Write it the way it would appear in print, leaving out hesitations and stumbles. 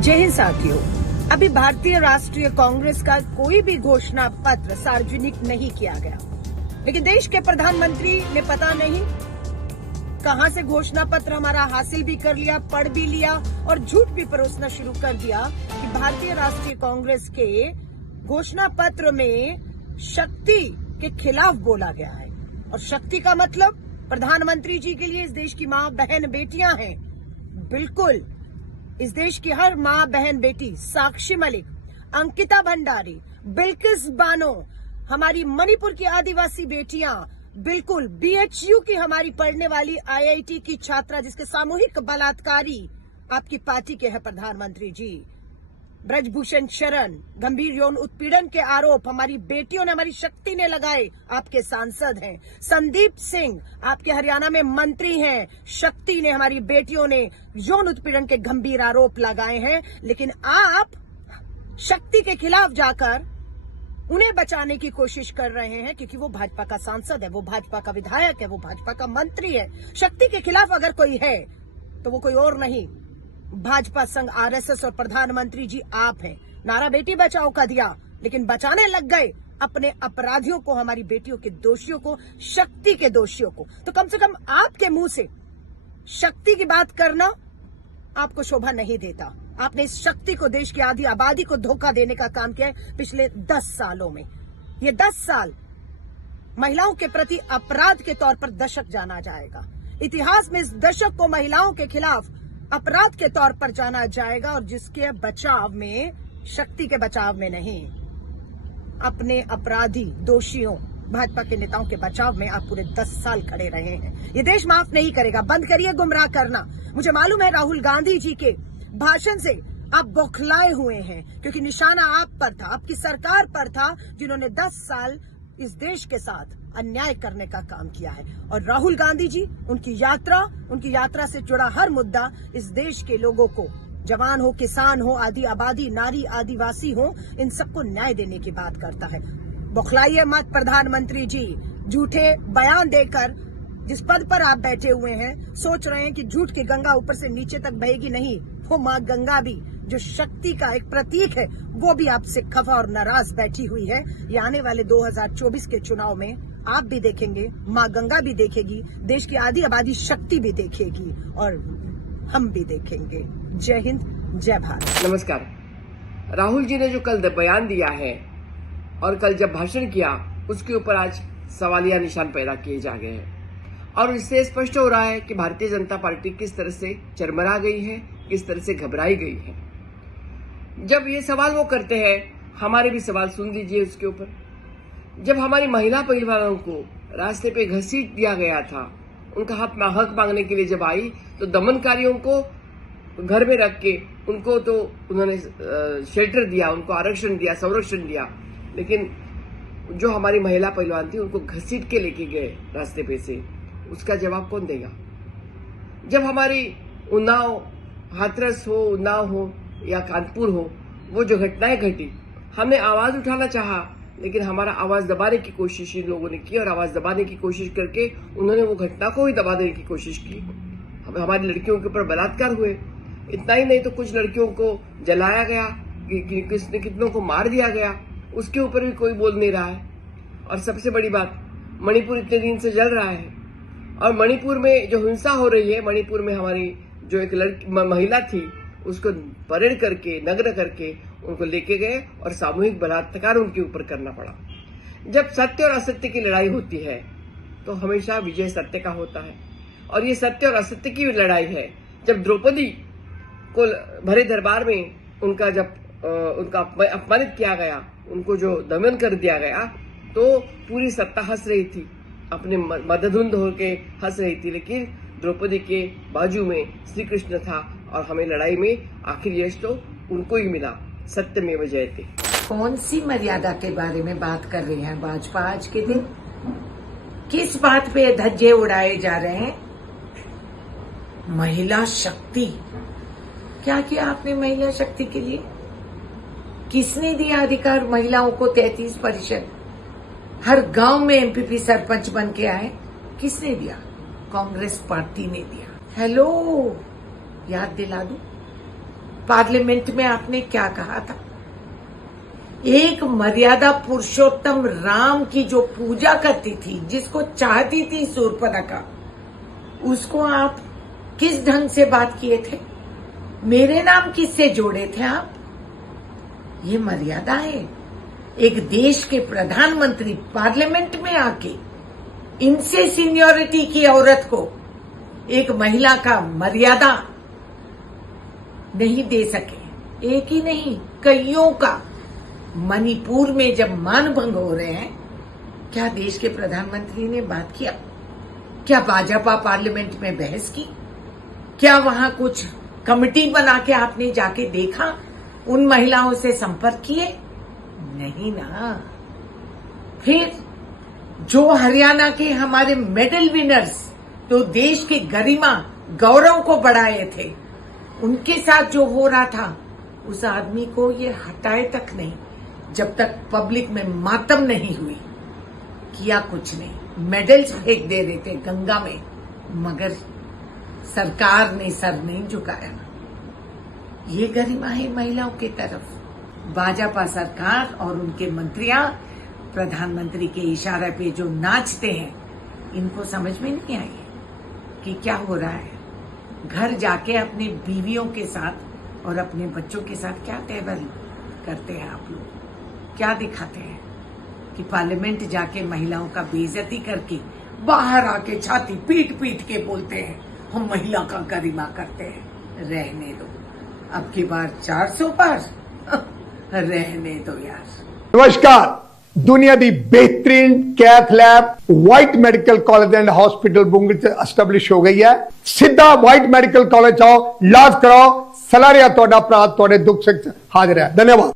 जय हिंद साथियों, अभी भारतीय राष्ट्रीय कांग्रेस का कोई भी घोषणा पत्र सार्वजनिक नहीं किया गया, लेकिन देश के प्रधानमंत्री ने पता नहीं कहां से घोषणा पत्र हमारा हासिल भी कर लिया, पढ़ भी लिया और झूठ भी परोसना शुरू कर दिया कि भारतीय राष्ट्रीय कांग्रेस के घोषणा पत्र में शक्ति के खिलाफ बोला गया है। और शक्ति का मतलब प्रधानमंत्री जी के लिए इस देश की मां बहन बेटियां हैं। बिल्कुल, इस देश की हर मां बहन बेटी, साक्षी मलिक, अंकिता भंडारी, बिल्किस बानो, हमारी मणिपुर की आदिवासी बेटियां, बिल्कुल बीएचयू की हमारी पढ़ने वाली आईआईटी की छात्रा जिसके सामूहिक बलात्कारी आपकी पार्टी के हैं प्रधानमंत्री जी, ब्रजभूषण शरण, गंभीर यौन उत्पीड़न के आरोप हमारी बेटियों ने, हमारी शक्ति ने लगाए, आपके सांसद हैं। संदीप सिंह आपके हरियाणा में मंत्री हैं, शक्ति ने, हमारी बेटियों ने यौन उत्पीड़न के गंभीर आरोप लगाए हैं। लेकिन आप शक्ति के खिलाफ जाकर उन्हें बचाने की कोशिश कर रहे हैं, क्योंकि वो भाजपा का सांसद है, वो भाजपा का विधायक है, वो भाजपा का मंत्री है। शक्ति के खिलाफ अगर कोई है तो वो कोई और नहीं, भाजपा संघ, आरएसएस और प्रधानमंत्री जी आप हैं। नारा बेटी बचाओ का दिया, लेकिन बचाने लग गए अपने अपराधियों को, हमारी बेटियों के दोषियों को, शक्ति के दोषियों को। तो कम से कम आपके मुंह से शक्ति की बात करना आपको शोभा नहीं देता। आपने इस शक्ति को, देश की आधी आबादी को धोखा देने का काम किया है पिछले 10 सालों में। ये 10 साल महिलाओं के प्रति अपराध के तौर पर दशक जाना जाएगा। इतिहास में इस दशक को महिलाओं के खिलाफ अपराध के तौर पर जाना जाएगा, और जिसके बचाव में, शक्ति के बचाव में नहीं, अपने अपराधी दोषियों, भाजपा के नेताओं के बचाव में आप पूरे 10 साल खड़े रहे हैं। ये देश माफ नहीं करेगा। बंद करिए गुमराह करना। मुझे मालूम है राहुल गांधी जी के भाषण से आप बौखलाए हुए हैं, क्योंकि निशाना आप पर था, आपकी सरकार पर था, जिन्होंने 10 साल इस देश के साथ अन्याय करने का काम किया है। और राहुल गांधी जी, उनकी यात्रा से जुड़ा हर मुद्दा इस देश के लोगों को, जवान हो, किसान हो, आदि आबादी, नारी, आदिवासी हो, इन सबको न्याय देने की बात करता है। बौखलाइए मत प्रधानमंत्री जी। झूठे बयान देकर जिस पद पर आप बैठे हुए हैं, सोच रहे हैं कि झूठ की गंगा ऊपर से नीचे तक बहेगी। नहीं, वो मां गंगा भी, जो शक्ति का एक प्रतीक है, वो भी आपसे खफा और नाराज बैठी हुई है। ये आने वाले 2024 के चुनाव में आप भी देखेंगे, मां गंगा भी देखेगी, देश की आधी आबादी शक्ति भी देखेगी, और हम भी देखेंगे। जय हिंद, जय भारत। नमस्कार। राहुल जी ने जो कल बयान दिया है और कल जब भाषण किया, उसके ऊपर आज सवालिया निशान पैदा किए जा गए हैं, और इससे स्पष्ट हो रहा है कि भारतीय जनता पार्टी किस तरह से चरमरा गई है, किस तरह से घबराई गई है। जब ये सवाल वो करते हैं, हमारे भी सवाल सुन लीजिए उसके ऊपर। जब हमारी महिला पहलवानों को रास्ते पे घसीट दिया गया था, उनका हक मांगने के लिए जब आई, तो दमनकारियों को घर में रख के उनको तो उन्होंने शेल्टर दिया, उनको आरक्षण दिया, संरक्षण दिया, लेकिन जो हमारी महिला पहलवान थी उनको घसीट के लेके गए रास्ते पे से, उसका जवाब कौन देगा? जब हमारी उन्नाव, हाथरस हो, उन्नाव हो या कानपुर हो, वो जो घटनाएं घटी, हमने आवाज उठाना चाहा, लेकिन हमारा आवाज दबाने की कोशिश इन लोगों ने की, और आवाज दबाने की कोशिश करके उन्होंने वो घटना को ही दबा देने की कोशिश की। हमारी लड़कियों के ऊपर बलात्कार हुए। इतना ही नहीं तो कुछ लड़कियों को जलाया गया, कितनों को मार दिया गया, उसके ऊपर भी कोई बोल नहीं रहा है। और सबसे बड़ी बात, मणिपुर इतने दिन से जल रहा है, और मणिपुर में जो हिंसा हो रही है, मणिपुर में हमारी जो एक महिला थी, उसको परेड करके, नग्न करके उनको लेके गए और सामूहिक बलात्कार उनके ऊपर करना पड़ा। जब सत्य और असत्य की लड़ाई होती है तो हमेशा विजय सत्य का होता है, और ये सत्य और असत्य की लड़ाई है। जब द्रौपदी को भरे दरबार में उनका अपमानित किया गया, उनको जो दमन कर दिया गया, तो पूरी सत्ता हंस रही थी, अपने मदधुंध होके हंस रही थी, लेकिन द्रौपदी के बाजू में श्री कृष्ण था, और हमें लड़ाई में आखिर यश तो उनको ही मिला। सत्यमेव जयते। कौन सी मर्यादा के बारे में बात कर रहे हैं भाजपा आज के दिन? किस बात पे धज्जे उड़ाए जा रहे हैं? महिला शक्ति, क्या किया आपने महिला शक्ति के लिए? किसने दिया अधिकार महिलाओं को? 33%। हर गांव में एमपीपी सरपंच बन के आए, किसने दिया? कांग्रेस पार्टी ने दिया। हेलो, याद दिला दूं, पार्लियामेंट में आपने क्या कहा था? एक मर्यादा पुरुषोत्तम राम की जो पूजा करती थी, जिसको चाहती थी शूर्पणखा, उसको आप किस ढंग से बात किए थे? मेरे नाम किससे जोड़े थे आप? ये मर्यादा है। एक देश के प्रधानमंत्री पार्लियामेंट में आके इनसे सीनियरिटी की औरत को एक महिला का मर्यादा नहीं दे सके। एक ही नहीं, कईयों का। मणिपुर में जब मानभंग हो रहे हैं, क्या देश के प्रधानमंत्री ने बात किया? क्या भाजपा पार्लियामेंट में बहस की? क्या वहां कुछ कमिटी बना के आपने जाके देखा? उन महिलाओं से संपर्क किए? नहीं ना। फिर जो हरियाणा के हमारे मेडल विनर्स तो देश के गरिमा गौरव को बढ़ाए थे, उनके साथ जो हो रहा था, उस आदमी को ये हटाए तक नहीं, जब तक पब्लिक में मातम नहीं हुई। किया कुछ नहीं, मेडल्स फेंक दे रहे थे गंगा में, मगर सरकार ने सर नहीं झुकाया। ये गरिमा है महिलाओं की तरफ। भाजपा सरकार और उनके मंत्रियां प्रधानमंत्री के इशारे पे जो नाचते हैं, इनको समझ में नहीं आई कि क्या हो रहा है। घर जाके अपने बीवियों के साथ और अपने बच्चों के साथ क्या तेवर करते हैं आप लोग? क्या दिखाते हैं कि पार्लियामेंट जाके महिलाओं का बेइज्जती करके बाहर आके छाती पीट पीट के बोलते हैं हम महिला का गरिमा करते हैं। रहने दो, अब की बार 400 पार रहने दो यार। नमस्कार, दुनिया दी बेहतरीन कैथ लैब वाइट मेडिकल कॉलेज एंड हॉस्पिटल बुंगल से एस्टैब्लिश हो गई है। सीधा वाइट मेडिकल कॉलेज आओ, इलाज कराओ, सलाह रिया तोड़ा भरा तोड़े दुख से हाजिर है। धन्यवाद।